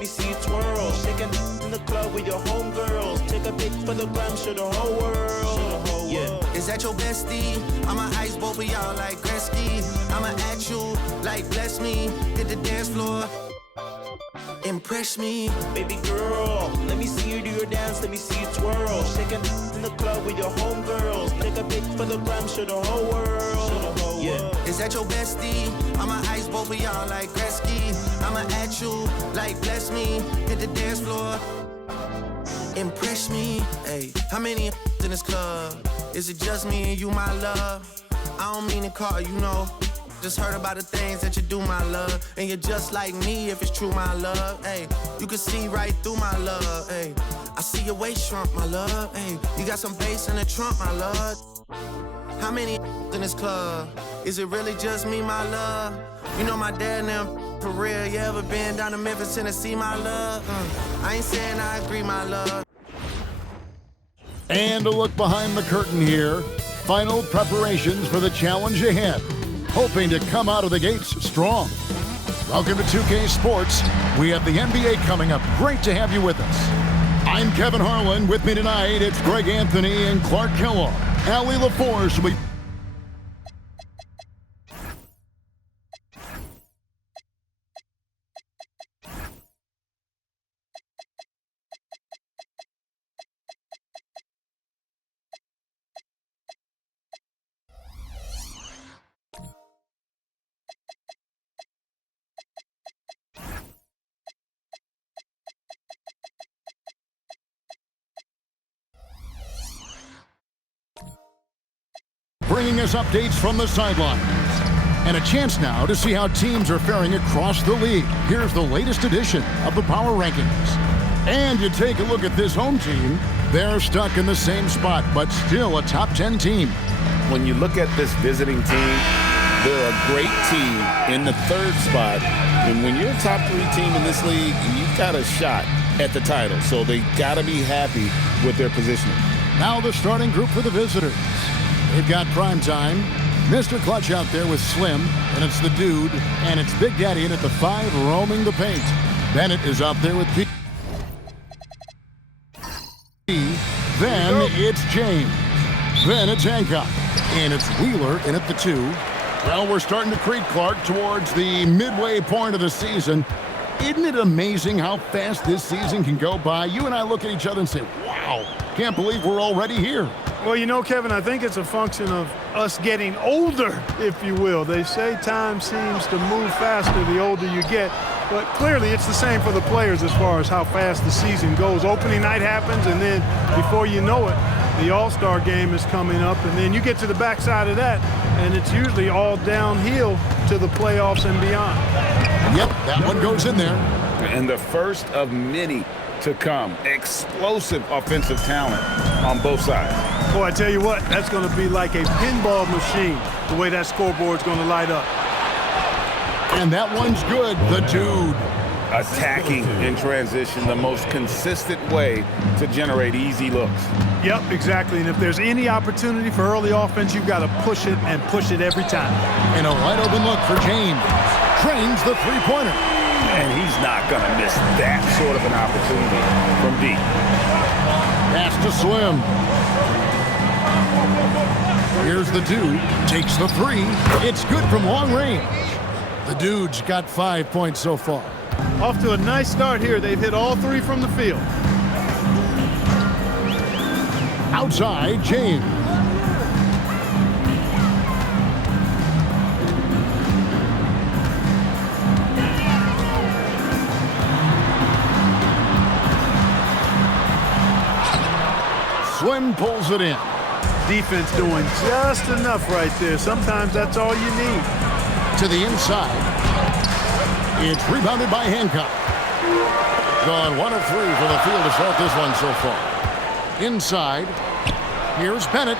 me see you twirl. Shaking in the club with your homegirls. Take a pic for the gram, show the whole world. Yeah. Is that your bestie? I'ma ice both of y'all like Gretzky. I'ma at you like bless me. Hit the dance floor. Impress me. Baby girl, let me see you do your dance, let me see you twirl. Shaking in the club with your homegirls. Take a pic for the gram, show the whole world. Yeah. Is that your bestie? I'ma ice both of y'all like Gretzky. I'ma at you like bless me. Hit the dance floor. Impress me. Hey, how many in this club? Is it just me and you, my love? I don't mean to call you, know. Just heard about the things that you do, my love. And you're just like me if it's true, my love. Hey, you can see right through my love. Hey, I see your waist shrunk, my love. Hey, you got some bass in the trunk, my love. How many in this club? Is it really just me, my love? You know my dad and them, for real. You ever been down to Memphis, Tennessee, my love? I ain't saying I agree, my love. And a look behind the curtain here. Final preparations for the challenge ahead. Hoping to come out of the gates strong. Welcome to 2K Sports. We have the NBA coming up. Great to have you with us. I'm Kevin Harlan. With me tonight, it's Greg Anthony and Clark Kellogg. Allie LaForce will be... bringing us updates from the sidelines. And a chance now to see how teams are faring across the league. Here's the latest edition of the Power Rankings. And you take a look at this home team. They're stuck in the same spot, but still a top 10 team. When you look at this visiting team, they're a great team in the third spot. And when you're a top 3 team in this league, you've got a shot at the title. So they got to be happy with their positioning. Now the starting group for the visitors. They've got Prime Time, Mr. Clutch out there with Slim, and it's the Dude, and it's Big Daddy in at the 5 roaming the paint. Bennett is out there with P. Then it's James. Then it's Hancock. And it's Wheeler in at the 2. Well, we're starting to creep, Clark, towards the midway point of the season. Isn't it amazing how fast this season can go by? You and I look at each other and say, wow, can't believe we're already here. Well, you know, Kevin, I think it's a function of us getting older, if you will. They say time seems to move faster the older you get, but clearly it's the same for the players as far as how fast the season goes. Opening night happens, and then before you know it, the All-Star game is coming up, and then you get to the backside of that, and it's usually all downhill to the playoffs and beyond. Yep, that one goes in there. And the first of many to come. Explosive offensive talent on both sides. Boy, I tell you what, that's going to be like a pinball machine, the way that scoreboard's going to light up. And that one's good, the Dude. Attacking in transition, the most consistent way to generate easy looks. Yep, exactly. And if there's any opportunity for early offense, you've got to push it and push it every time. And a wide open look for James. Trains the three-pointer. And he's not going to miss that sort of an opportunity from deep. Pass to Slim. Here's the Dude. Takes the 3. It's good from long range. The Dude's got 5 points so far. Off to a nice start here. They've hit all 3 from the field. Outside, James. Slim pulls it in. Defense doing just enough right there. Sometimes that's all you need. To the inside. It's rebounded by Hancock. Gone 1 of 3 for the field to start this one so far. Inside. Here's Bennett.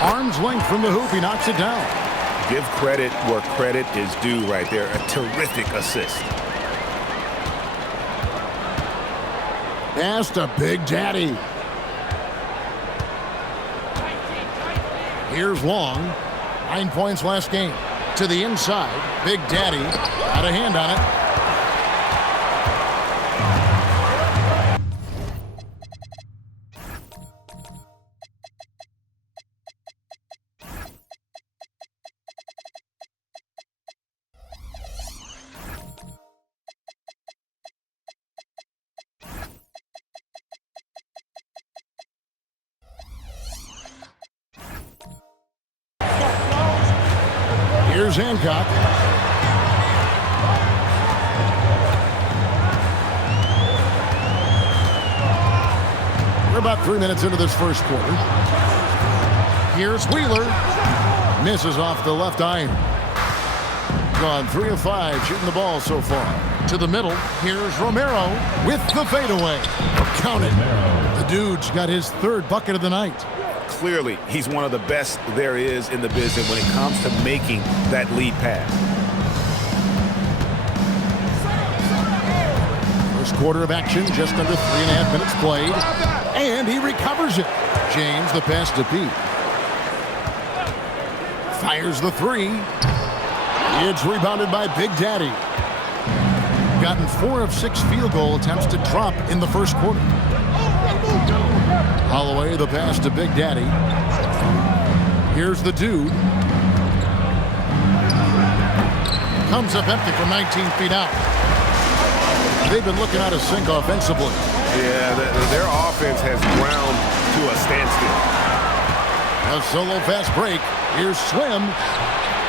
Arm's length from the hoop. He knocks it down. Give credit where credit is due right there. A terrific assist. Pass to Big Daddy. Here's Long. 9 points last game. To the inside. Big Daddy. Got a hand on Here's Hancock. We're about 3 minutes into this first quarter. Here's Wheeler. Misses off the left iron. Gone 3 of 5 shooting the ball so far. To the middle. Here's Romero with the fadeaway. Count it. The dude's got his third bucket of the night. Clearly, he's one of the best there is in the business when it comes to making that lead pass. First quarter of action, just under 3.5 minutes played. And he recovers it. James, the pass to Pete. Fires the three. It's rebounded by Big Daddy. Gotten 4 of 6 field goal attempts to drop in the first quarter. Holloway, the pass to Big Daddy. Here's the dude. Comes up empty from 19 feet out. They've been looking out of sync offensively. Yeah, their offense has ground to a standstill. A solo fast break. Here's Slim.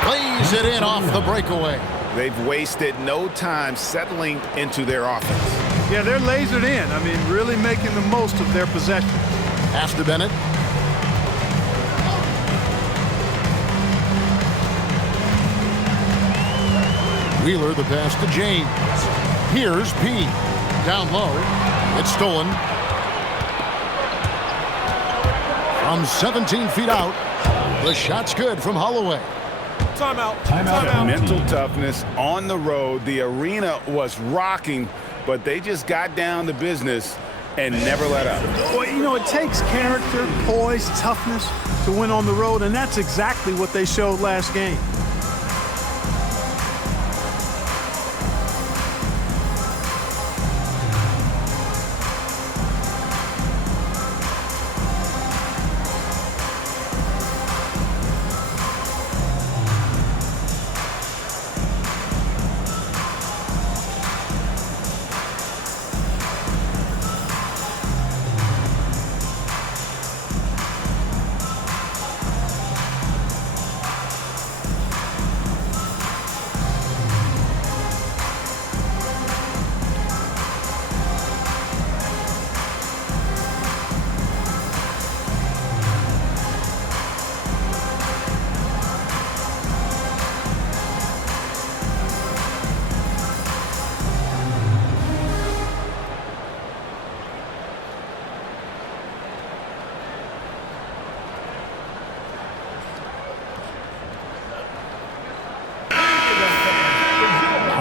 Plays it in off the breakaway. They've wasted no time settling into their offense. Yeah, they're lasered in. I mean, really making the most of their possession. Pass to Bennett. Wheeler, the pass to James. Here's P. Down low. It's stolen. From 17 feet out. The shot's good from Holloway. Timeout. Mental toughness on the road. The arena was rocking, but they just got down to business and never let up. Well, you know, it takes character, poise, toughness to win on the road, and that's exactly what they showed last game.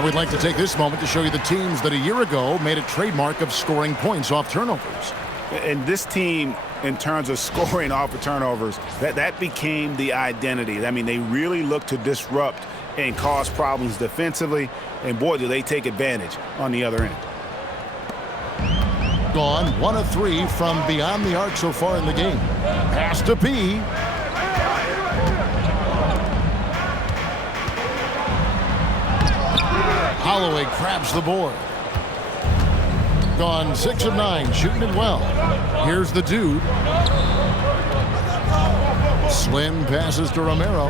We'd like to take this moment to show you the teams that a year ago made a trademark of scoring points off turnovers. And this team, in terms of scoring off of turnovers, that became the identity. I mean, they really look to disrupt and cause problems defensively, and boy, do they take advantage on the other end. Gone 1 of 3 from beyond the arc so far in the game. Pass to P. Holloway grabs the board. Gone 6 of 9, shooting it well. Here's the dude. Slim passes to Romero.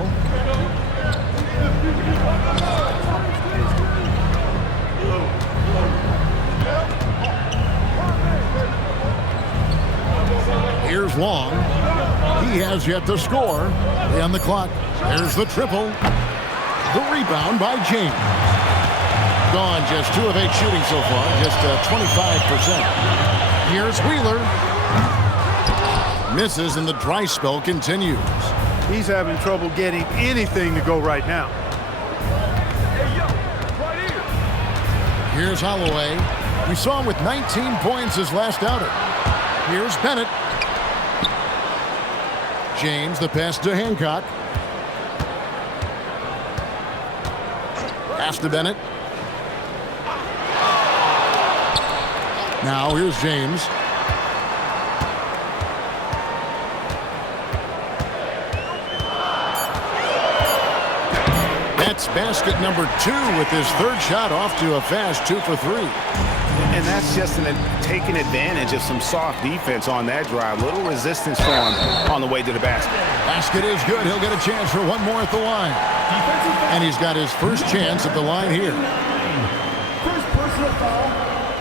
Here's Long. He has yet to score. On the clock. There's the triple. The rebound by James. Gone just 2 of 8 shooting so far, just 25%. Here's Wheeler. Misses and the dry spell continues. He's having trouble getting anything to go right now. Here's Holloway. We saw him with 19 points his last outing. Here's Bennett. James, the pass to Hancock. Pass to Bennett. Now here's James. That's basket number 2 with his third shot off to a fast 2 for 3. And that's just taking advantage of some soft defense on that drive. Little resistance for him on the way to the basket. Basket is good. He'll get a chance for one more at the line. And he's got his first chance at the line here. First personal foul,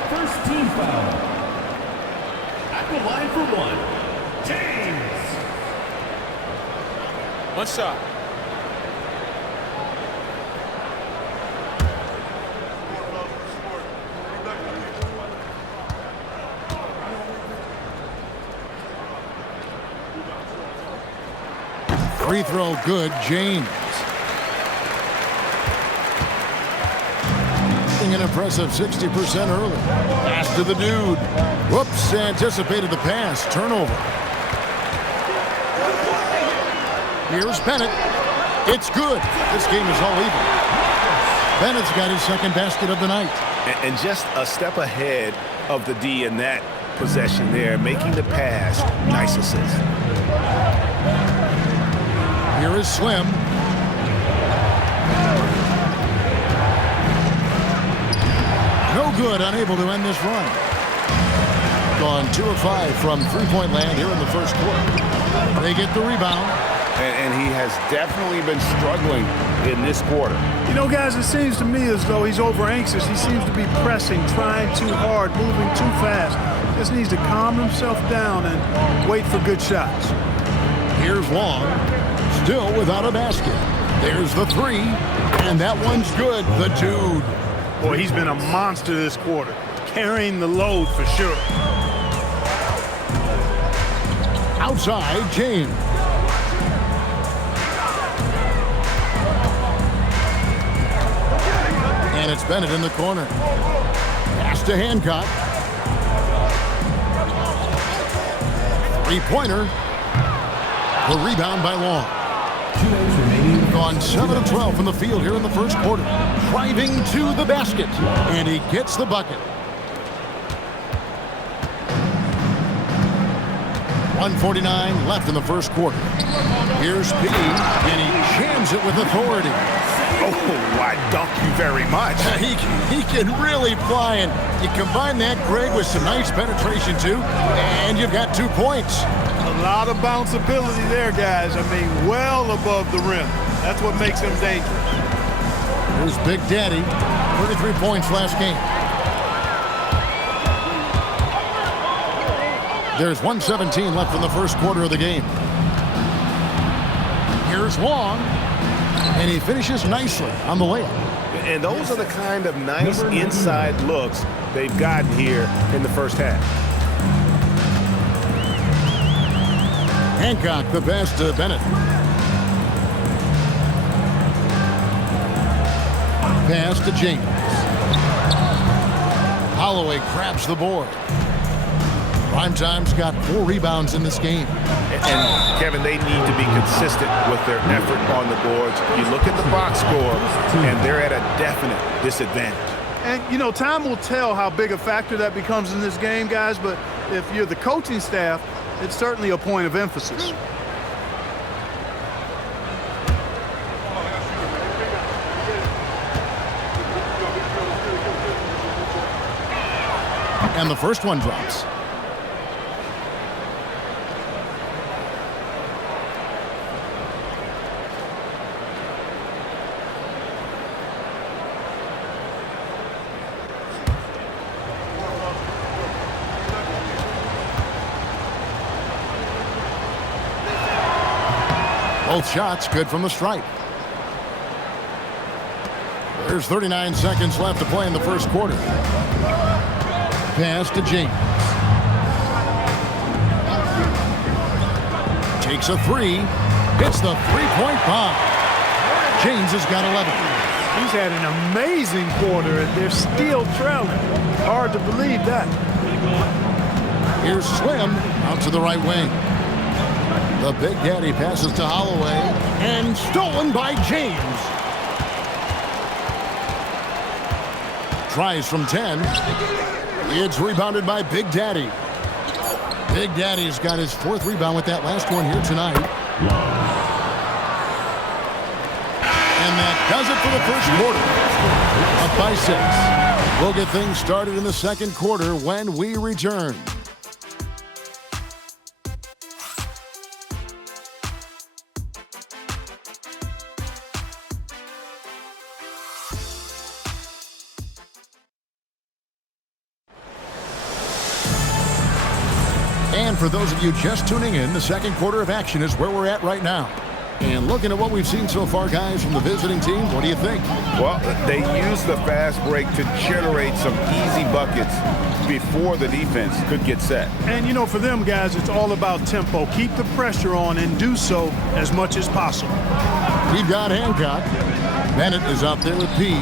first team foul. At the line for 1, James. One shot. Free throw good, James. An impressive 60% early. Pass to the dude. Whoops, anticipated the pass. Turnover. Here's Bennett. It's good. This game is all even. Bennett's got his second basket of the night. And just a step ahead of the D in that possession there, making the pass. Nice assist. Here is Slim. No good, unable to end this run. Gone 2 of 5 from three-point land here in the first quarter. They get the rebound. And he has definitely been struggling in this quarter. You know, guys, it seems to me as though he's over-anxious. He seems to be pressing, trying too hard, moving too fast. Just needs to calm himself down and wait for good shots. Here's Long, still without a basket. There's the 3, and that one's good. The dude. Boy, he's been a monster this quarter, carrying the load for sure. Outside, James. And it's Bennett in the corner. Pass to Hancock. Three-pointer. The rebound by Long. 2 minutes remaining. Gone 7 of 12 from the field here in the first quarter. Driving to the basket. And he gets the bucket. 1:49 left in the first quarter. Here's P, and he jams it with authority. Oh, I dunk you very much. He can really fly, and you combine that, Greg, with some nice penetration, too, and you've got 2 points. A lot of bounceability there, guys. I mean, well above the rim. That's what makes him dangerous. Here's Big Daddy, 33 points last game. There's 1:17 left in the first quarter of the game. Here's Long, and he finishes nicely on the layup. And those are the kind of nice inside looks they've gotten here in the first half. Hancock, the pass to Bennett. Pass to James. Holloway grabs the board. Primetime's got 4 rebounds in this game. And Kevin, they need to be consistent with their effort on the boards. You look at the box score, and they're at a definite disadvantage. And, you know, time will tell how big a factor that becomes in this game, guys, but if you're the coaching staff, it's certainly a point of emphasis. And the first one drops. Both shots good from the stripe. There's 39 seconds left to play in the first quarter. Pass to James. Takes a 3. Hits the three-point bomb. James has got 11. He's had an amazing quarter, and they're still trailing. Hard to believe that. Here's Slim out to the right wing. The Big Daddy passes to Holloway, and stolen by James. Tries from 10. It's rebounded by Big Daddy. Big Daddy's got his 4th rebound with that last one here tonight. And that does it for the first quarter. Up by 6. We'll get things started in the second quarter when we return. And for those of you just tuning in, the second quarter of action is where we're at right now. And looking at what we've seen so far, guys, from the visiting team, what do you think? Well, they used the fast break to generate some easy buckets before the defense could get set. And, you know, for them, guys, it's all about tempo. Keep the pressure on and do so as much as possible. We've got Hancock. Bennett is out there with P.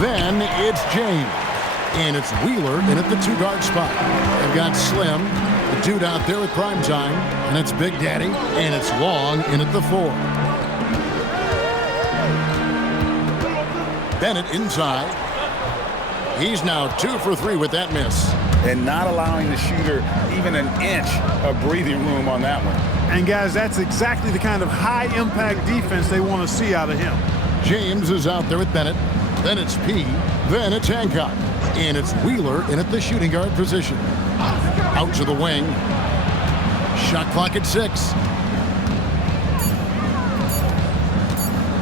Then it's James. And it's Wheeler in at the 2-guard spot. They've got Slim, the dude out there with prime time, and it's Big Daddy, and it's Long in at the 4. Bennett inside. He's now 2 for 3 with that miss. And not allowing the shooter even an inch of breathing room on that one. And, guys, that's exactly the kind of high-impact defense they want to see out of him. James is out there with Bennett. Then it's P. Then it's Hancock. And it's Wheeler in at the shooting guard position. Out to the wing. Shot clock at 6.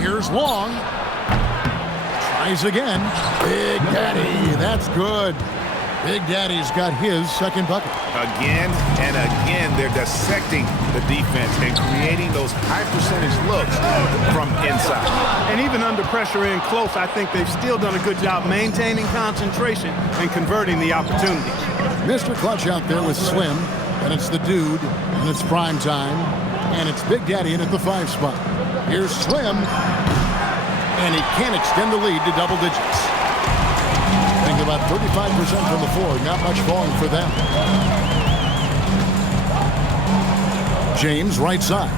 Here's Long. Tries again. Big Daddy. That's good. Big Daddy's got his second bucket. Again and again, they're dissecting the defense and creating those high-percentage looks from inside. And even under pressure in close, I think they've still done a good job maintaining concentration and converting the opportunities. Mr. Clutch out there with Slim, and it's the dude, and it's prime time, and it's Big Daddy in at the 5 spot. Here's Slim, and he can't extend the lead to double digits. I think about 35% from the floor, not much falling for them. James, right side.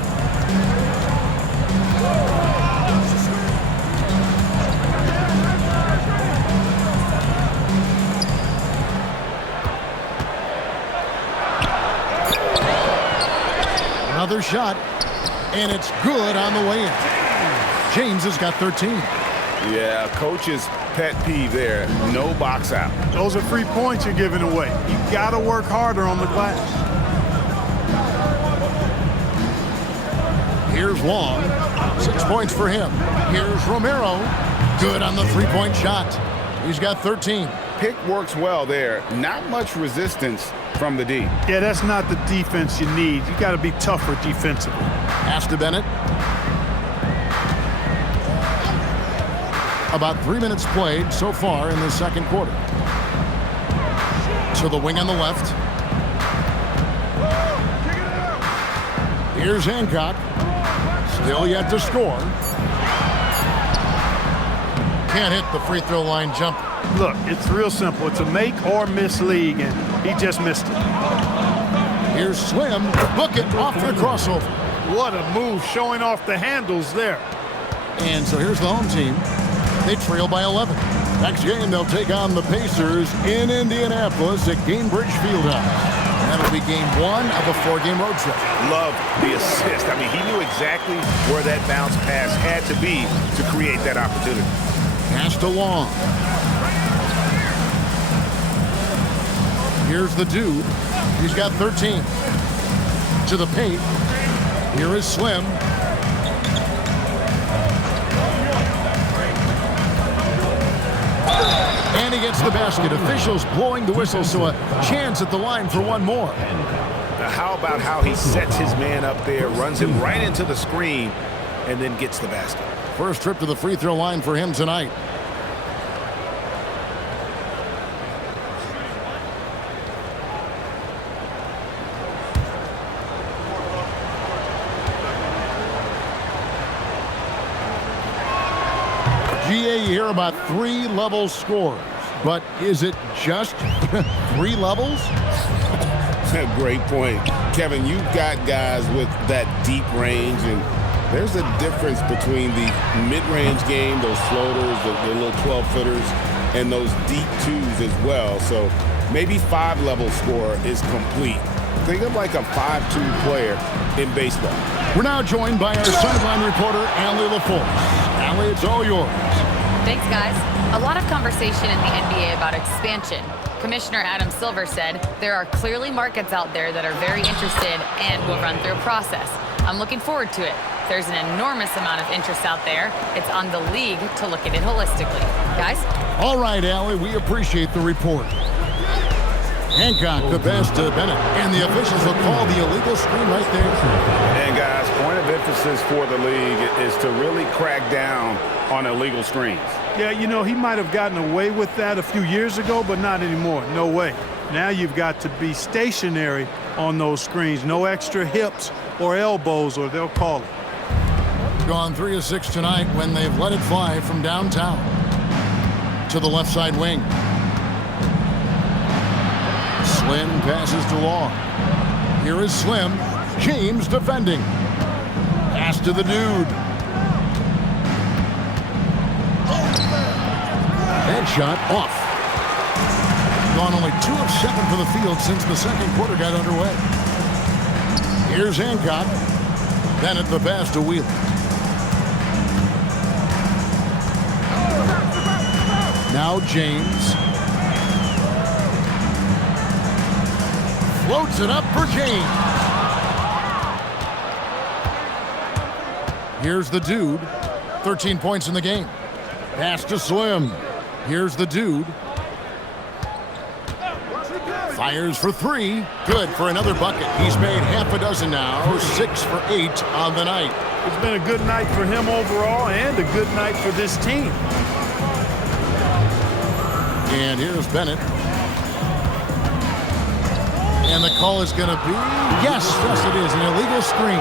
Another shot, and it's good on the way in. James has got 13. Yeah, coach's pet peeve there. No box out. Those are free points you're giving away. You got to work harder on the glass. Here's Long. 6 points for him. Here's Romero. Good on the 3-point shot. He's got 13. Pick works well there. Not much resistance from the D. Yeah, that's not the defense you need. You got to be tougher defensively. Pass to Bennett. About 3 minutes played so far in the second quarter. To the wing on the left. Here's Hancock. Still yet to score. Can't hit the free throw line jumper. Look, it's real simple. It's a make or miss league, and he just missed it. Here's Slim. Look it off the crossover. What a move, showing off the handles there. And so here's the home team. They trail by 11. Next game, they'll take on the Pacers in Indianapolis at Gainbridge Fieldhouse. That'll be game 1 of a 4-game road trip. Love the assist. I mean, he knew exactly where that bounce pass had to be to create that opportunity. Pass to Long. Here's the dude. He's got 13. To the paint. Here is Slim. And he gets the basket. Officials blowing the whistle, so a chance at the line for one more. Now, how about how he sets his man up there, runs him right into the screen, and then gets the basket. First trip to the free throw line for him tonight. GA, you hear about 3-level scores, but is it just 3 levels? Great point. Kevin, you've got guys with that deep range, and there's a difference between the mid-range game, those floaters, the little 12-footers, and those deep 2s as well. So maybe 5-level score is complete. Think of like a 5'2" player in baseball. We're now joined by our sideline reporter, Allie LaForce. Allie, it's all yours. Thanks, guys. A lot of conversation in the NBA about expansion. Commissioner Adam Silver said there are clearly markets out there that are very interested and will run through a process. I'm looking forward to it. There's an enormous amount of interest out there. It's on the league to look at it holistically. Guys? All right, Allie, we appreciate the report. Hancock, the pass to Bennett, and the officials will call the illegal screen right there. And guys, point of emphasis for the league is to really crack down on illegal screens. Yeah, you know, he might have gotten away with that a few years ago, but not anymore. No way. Now you've got to be stationary on those screens. No extra hips or elbows, or they'll call it. Gone 3 of 6 tonight when they've let it fly from downtown to the left side wing. Slim passes to Law. Here is Slim. James defending. Pass to the dude. Headshot off. Gone only 2 of 7 for the field since the second quarter got underway. Here's Hancock. Bennett the pass to Wheeler. Now James. Floats it up for James. Here's the dude. 13 points in the game. Pass to Slim. Here's the dude. Fires for 3. Good for another bucket. He's made half a dozen now. 6 for 8 on the night. It's been a good night for him overall and a good night for this team. And here's Bennett. And the call is going to be, yes, it is, an illegal screen.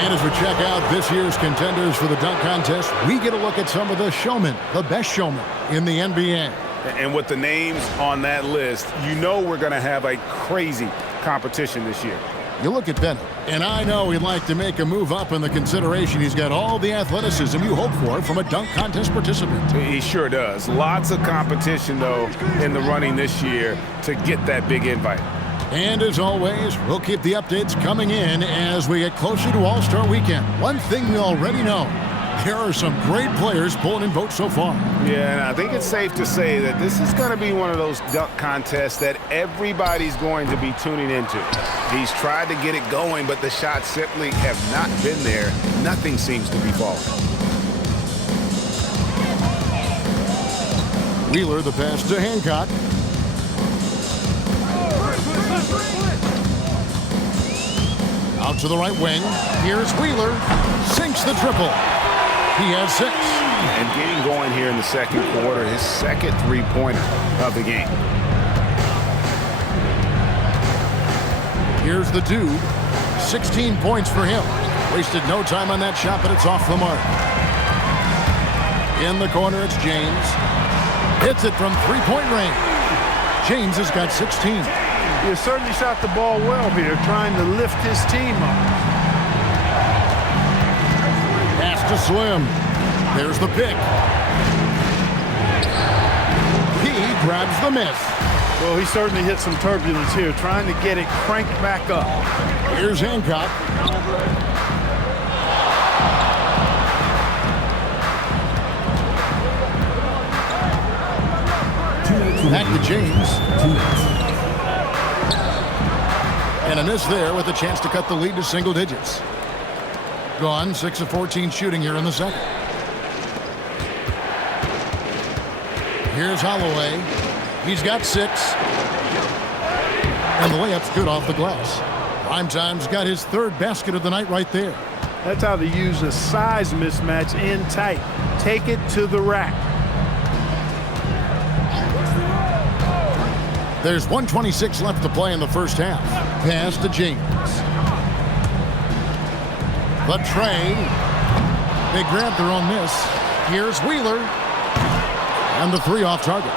And as we check out this year's contenders for the dunk contest, we get a look at some of the showmen, the best showmen in the NBA. And with the names on that list, you know we're going to have a crazy competition this year. You look at Bennett, and I know he'd like to make a move up in the consideration. He's got all the athleticism you hope for from a dunk contest participant. He sure does. Lots of competition, though, in the running this year to get that big invite. And as always, we'll keep the updates coming in as we get closer to All-Star Weekend. One thing we already know, there are some great players pulling in votes so far. Yeah, and I think it's safe to say that this is going to be one of those dunk contests that everybody's going to be tuning into. He's tried to get it going, but the shots simply have not been there. Nothing seems to be falling. Wheeler, the pass to Hancock. Out to the right wing. Here's Wheeler. Sinks the triple. He has 6. And getting going here in the second quarter, his second three-pointer of the game. Here's the dude. 16 points for him. Wasted no time on that shot, but it's off the mark. In the corner, it's James. Hits it from three-point range. James has got 16. He certainly shot the ball well here, trying to lift his team up. Pass to Slim. There's the pick. He grabs the miss. Well, he certainly hit some turbulence here, trying to get it cranked back up. Here's Hancock. Back to James. And a miss there with a chance to cut the lead to single digits. Gone 6 of 14 shooting here in the second. Here's Holloway. He's got 6. And the layup's good off the glass. Primetime's got his 3rd basket of the night right there. That's how to use a size mismatch in tight. Take it to the rack. There's 1:26 left to play in the first half. Pass to James. The tray. They grab their own miss. Here's Wheeler. And the 3 off target.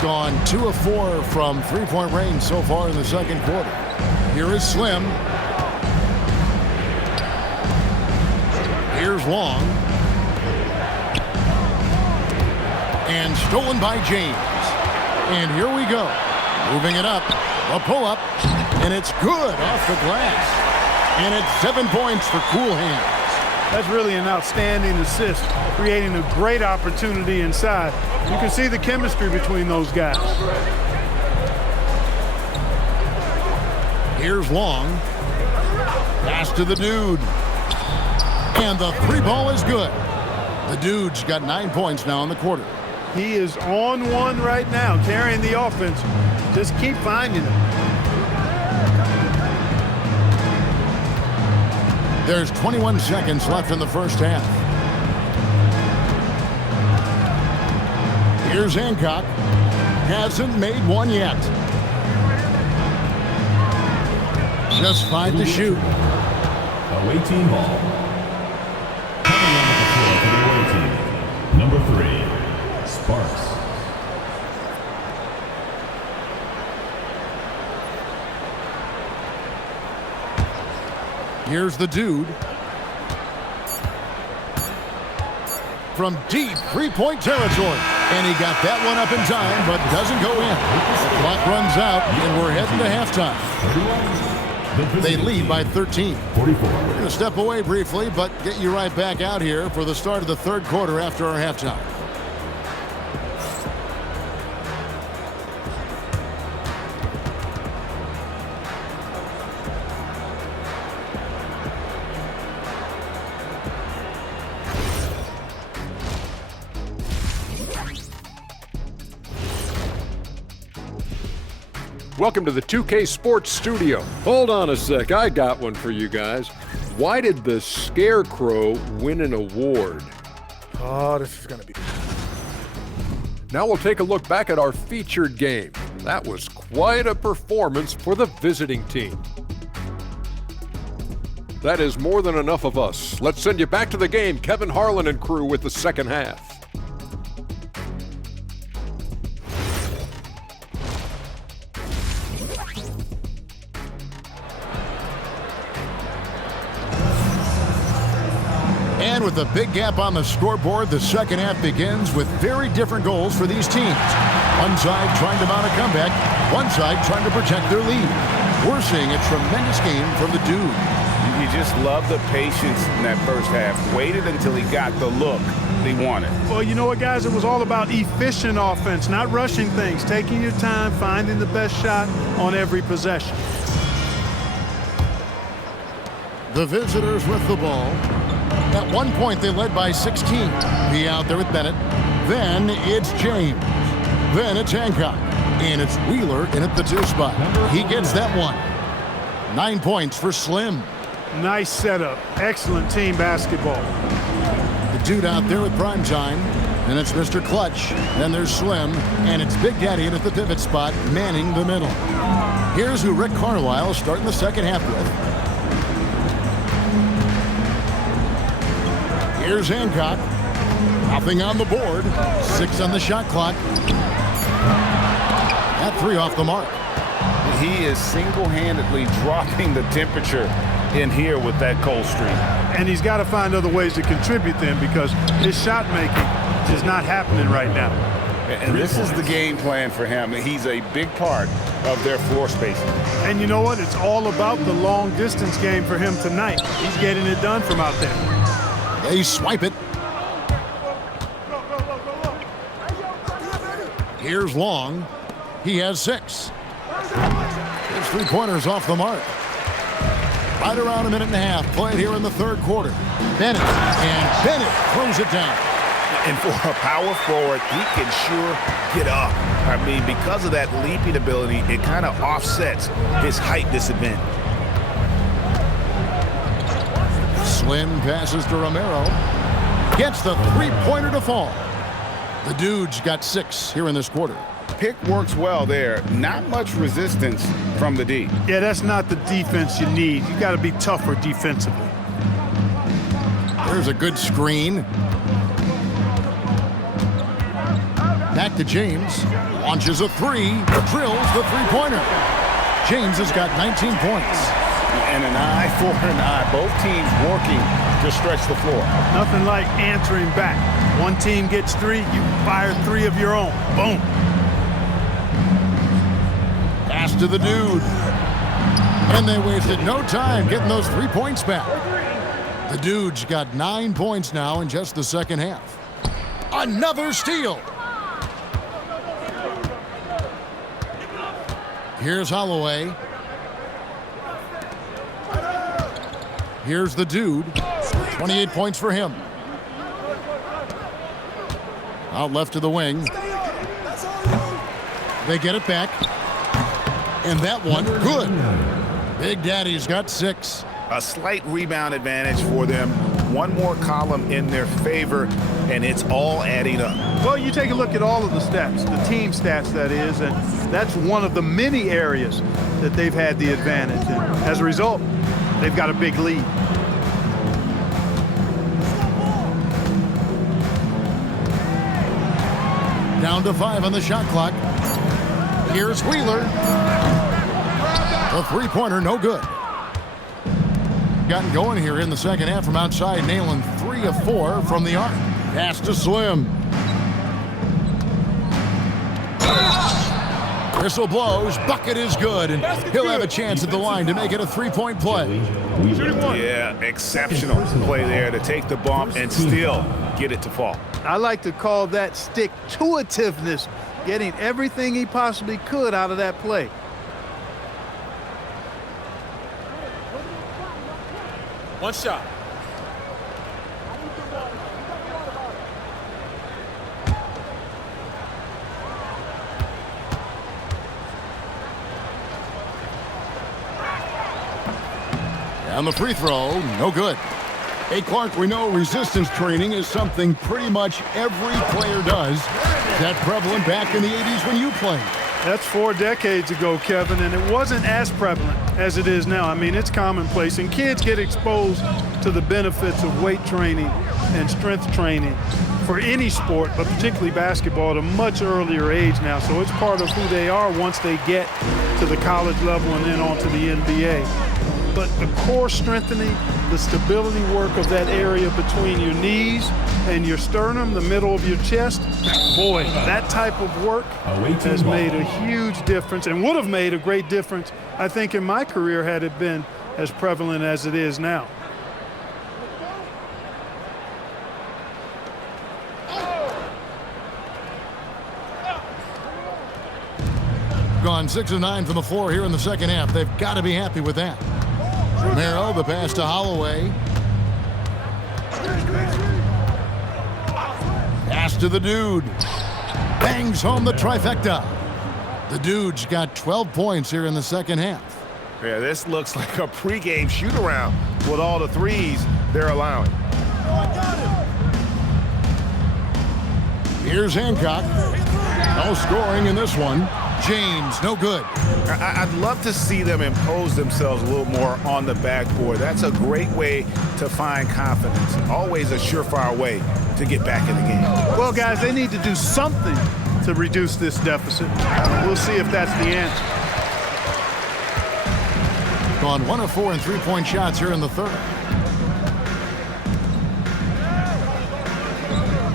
Gone 2 of 4 from three-point range so far in the second quarter. Here is Slim. Here's Long. And stolen by James. And here we go. Moving it up. A pull-up. And it's good off the glass. And it's 7 points for Cool Hands. That's really an outstanding assist, creating a great opportunity inside. You can see the chemistry between those guys. Here's Long. Pass to the Dude. And the three ball is good. The Dude's got 9 points now in the quarter. He is on one right now, carrying the offense. Just keep finding him. There's 21 seconds left in the first half. Here's Hancock. Hasn't made one yet. Just 5 to shoot. Away team ball. Coming on the floor for the away team. Number 3, Sparks. Here's the Dude. From deep three-point territory. And he got that one up in time, but doesn't go in. The clock runs out, and we're heading to halftime. They lead by 13. 44. We're going to step away briefly, but get you right back out here for the start of the third quarter after our halftime. Welcome to the 2K Sports Studio. Hold on a sec, I got one for you guys. Why did the Scarecrow win an award? Oh, this is going to be... Now we'll take a look back at our featured game. That was quite a performance for the visiting team. That is more than enough of us. Let's send you back to the game. Kevin Harlan and crew with the second half. And with a big gap on the scoreboard, the second half begins with very different goals for these teams. One side trying to mount a comeback, one side trying to protect their lead. We're seeing a tremendous game from the Dude. You just love the patience in that first half. Waited until he got the look he wanted. Well, you know what, guys? It was all about efficient offense, not rushing things, taking your time, finding the best shot on every possession. The visitors with the ball. At one point, they led by 16. Be out there with Bennett. Then it's James. Then it's Hancock. And it's Wheeler in at the 2 spot. He gets that one. 9 points for Slim. Nice setup. Excellent team basketball. The Dude out there with prime time. And it's Mr. Clutch. Then there's Slim. And it's Big Daddy in at the pivot spot, manning the middle. Here's who Rick Carlisle is starting the second half with. Here's Hancock. Nothing on the board. 6 on the shot clock. That 3 off the mark. He is single-handedly dropping the temperature in here with that cold streak. And he's got to find other ways to contribute then, because his shot making is not happening right now. And this is the game plan for him. He's a big part of their floor spacing. And you know what? It's all about the long distance game for him tonight. He's getting it done from out there. They swipe it. Here's Long. He has 6. His 3-pointers off the mark. Right around a minute and a half played here in the third quarter. Bennett. And Bennett throws it down. And for a power forward, he can sure get up. I mean, because of that leaping ability, it kind of offsets his height disadvantage. Slim passes to Romero. Gets the 3-pointer to fall. The Dude's got 6 here in this quarter. Pick works well there. Not much resistance from the D. Yeah, that's not the defense you need. You got to be tougher defensively. There's a good screen. Back to James. Launches a 3. Drills the 3-pointer. James has got 19 points. And an eye for an eye. Both teams working to stretch the floor. Nothing like answering back. One team gets 3, you fire 3 of your own. Boom. Pass to the dude. And they wasted no time getting those 3 points back. The dude's got 9 points now in just the second half. Another steal. Here's Holloway. Here's the dude. 28 points for him. Out left to the wing. They get it back. And that one, good. Big Daddy's got 6. A slight rebound advantage for them. One more column in their favor, and it's all adding up. Well, you take a look at all of the stats, the team stats that is, and that's one of the many areas that they've had the advantage. And as a result, they've got a big lead. Down to 5 on the shot clock. Here's Wheeler. The three-pointer, no good. Gotten going here in the second half from outside, nailing 3 of 4 from the arc. Pass to Slim. Whistle blows, bucket is good, and he'll have a chance at the line to make it a 3-point play. Yeah, exceptional play there to take the bump and still get it to fall. I like to call that stick-to-itiveness, getting everything he possibly could out of that play. One shot. And the free throw, no good. Hey, Clark, we know resistance training is something pretty much every player does. Is that prevalent back in the 80s when you played? That's 4 decades ago, Kevin, and it wasn't as prevalent as it is now. I mean, it's commonplace, and kids get exposed to the benefits of weight training and strength training for any sport, but particularly basketball, at a much earlier age now. So it's part of who they are once they get to the college level and then on to the NBA. But the core strengthening, the stability work of that area between your knees and your sternum, the middle of your chest, boy, that type of work has made a huge difference and would have made a great difference, I think, in my career had it been as prevalent as it is now. Gone 6 of 9 from the floor here in the second half. They've got to be happy with that. Romero, the pass to Holloway. Pass to the dude. Bangs home the trifecta. The dude's got 12 points here in the second half. Yeah, this looks like a pregame shoot-around with all the threes they're allowing. Here's Hancock. No scoring in this one. James, no good. I'd love to see them impose themselves a little more on the backboard. That's a great way to find confidence. Always a surefire way to get back in the game. Well, guys, they need to do something to reduce this deficit. We'll see if that's the answer. Gone 1 of 4 in three-point shots here in the third.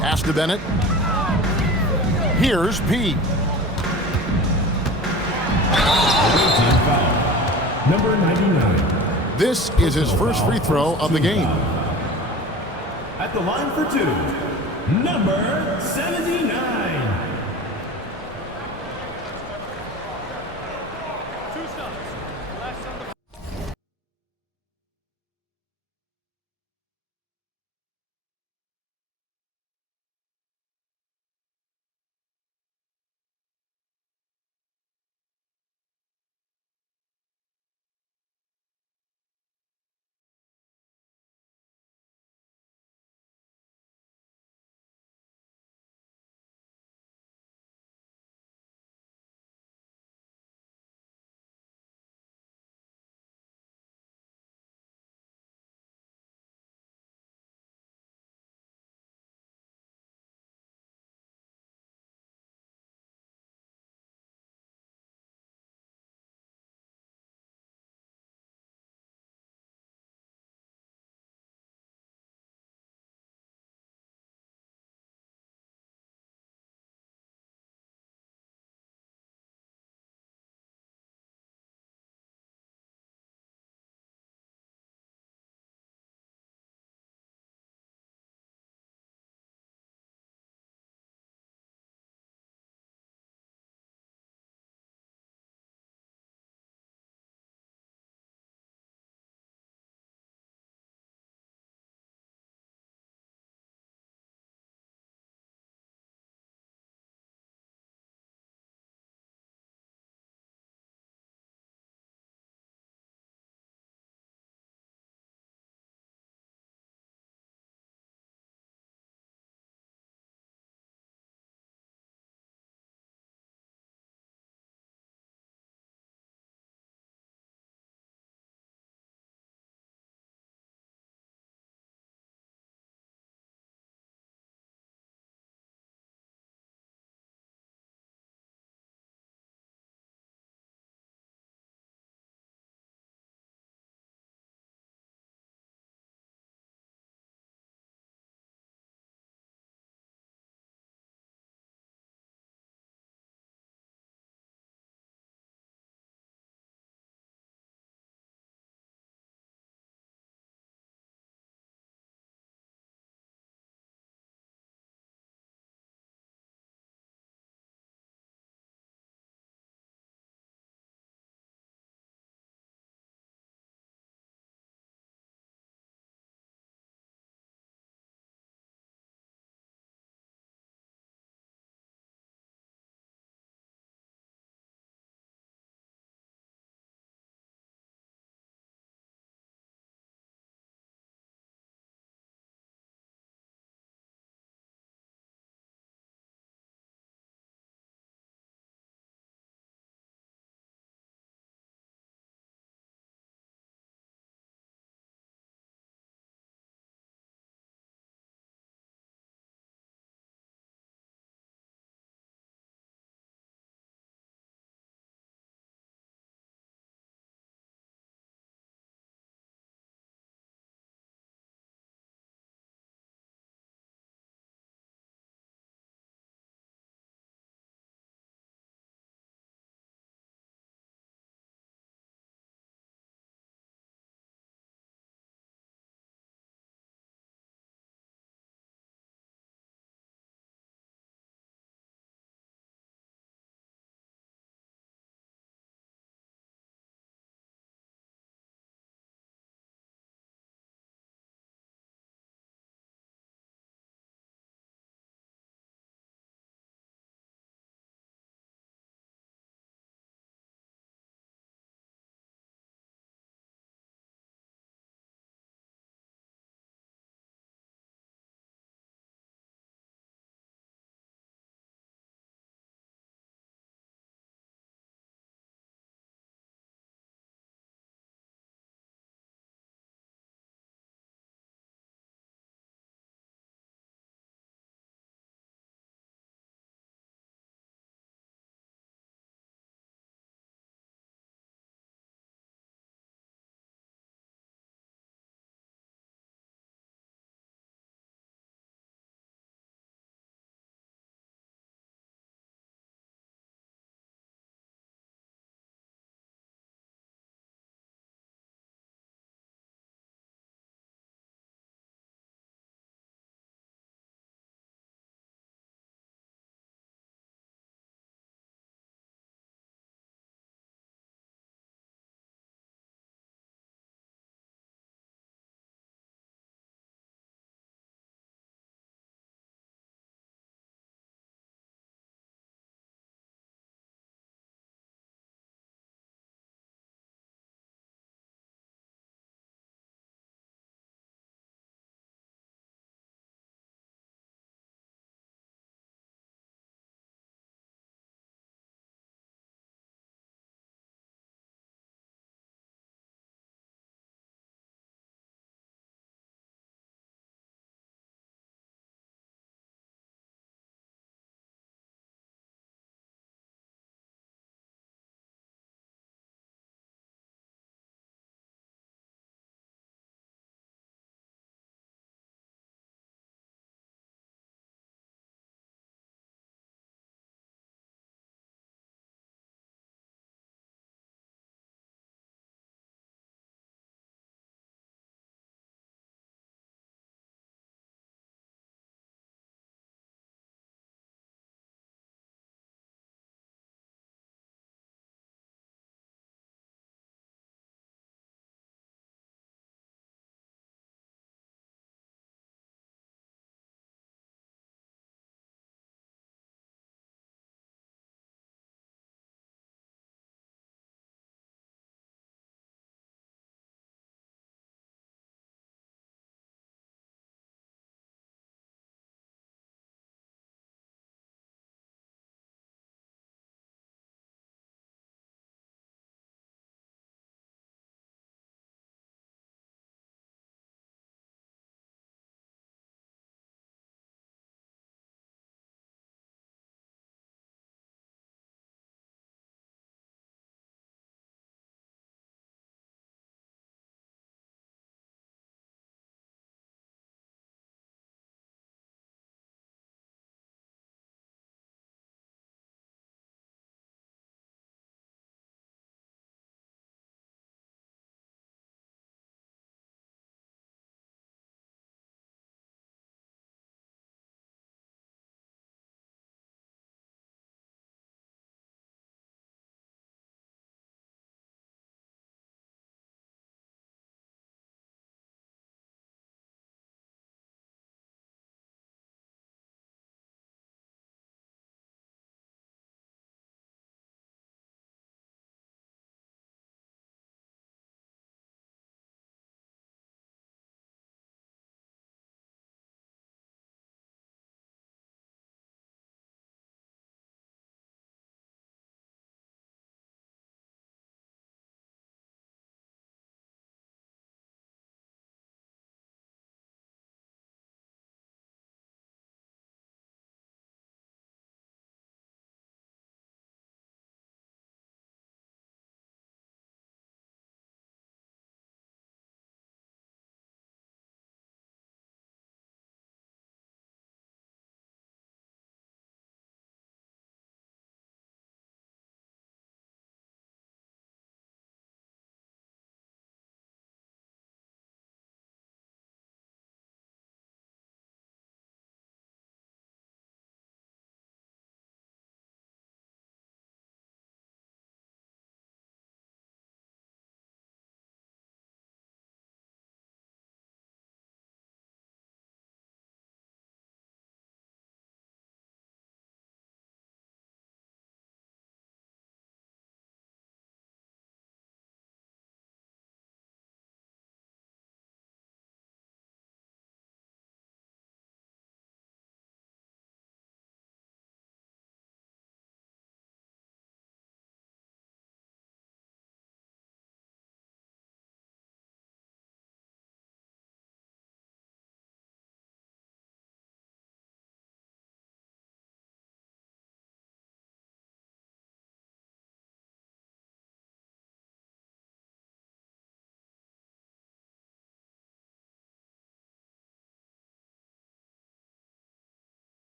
Pass to Bennett. Here's P. Number 99. This is his first free throw of the game. At the line for 2, number 79.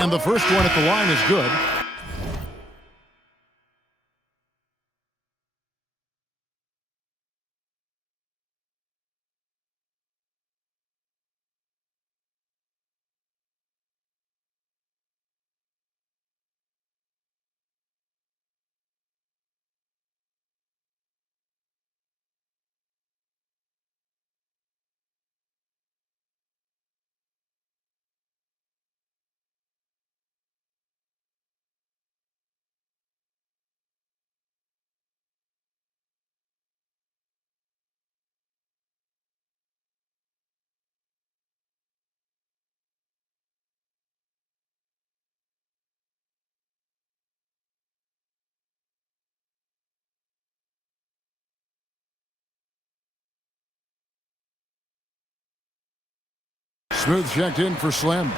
And the first one at the line is good. Smooth checked in for Slim.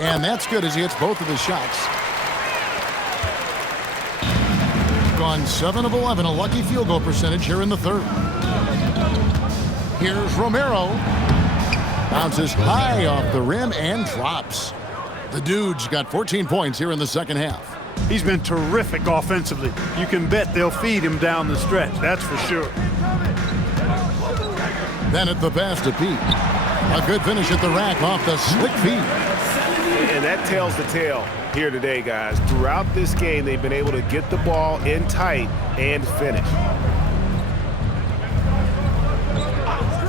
And that's good as he hits both of his shots. Gone 7 of 11, a lucky field goal percentage here in the third. Here's Romero. Bounces high off the rim and drops. The Dude's got 14 points here in the second half. He's been terrific offensively. You can bet they'll feed him down the stretch, that's for sure. Then at the pass to Pete. A good finish at the rack off the slick feed. And that tells the tale here today, guys. Throughout this game, they've been able to get the ball in tight and finish.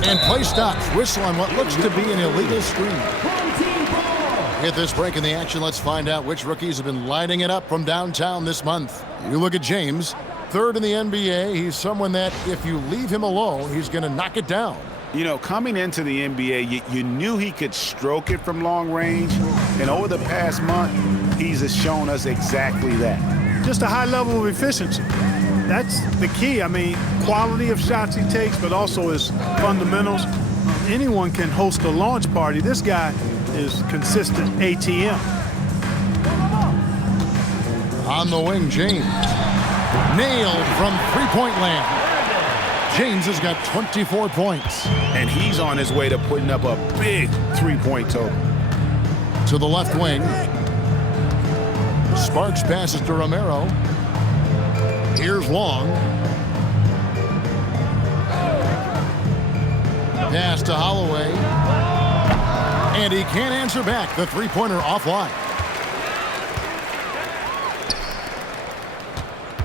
And play stops. Whistle on what looks to be an illegal screen. Hit this break in the action. Let's find out which rookies have been lighting it up from downtown this month. You look at James, third in the NBA. He's someone that if you leave him alone, he's going to knock it down. You know, coming into the NBA, you knew he could stroke it from long range. And over the past month, he's shown us exactly that. Just a high level of efficiency. That's the key. I mean, quality of shots he takes, but also his fundamentals. Anyone can host a launch party. This guy is consistent ATM. On the wing, James. Nailed from three-point land. James has got 24 points. And he's on his way to putting up a big three-point total. To the left wing. Sparks passes to Romero. Here's Long. Pass to Holloway. And he can't answer back. The three-pointer offline.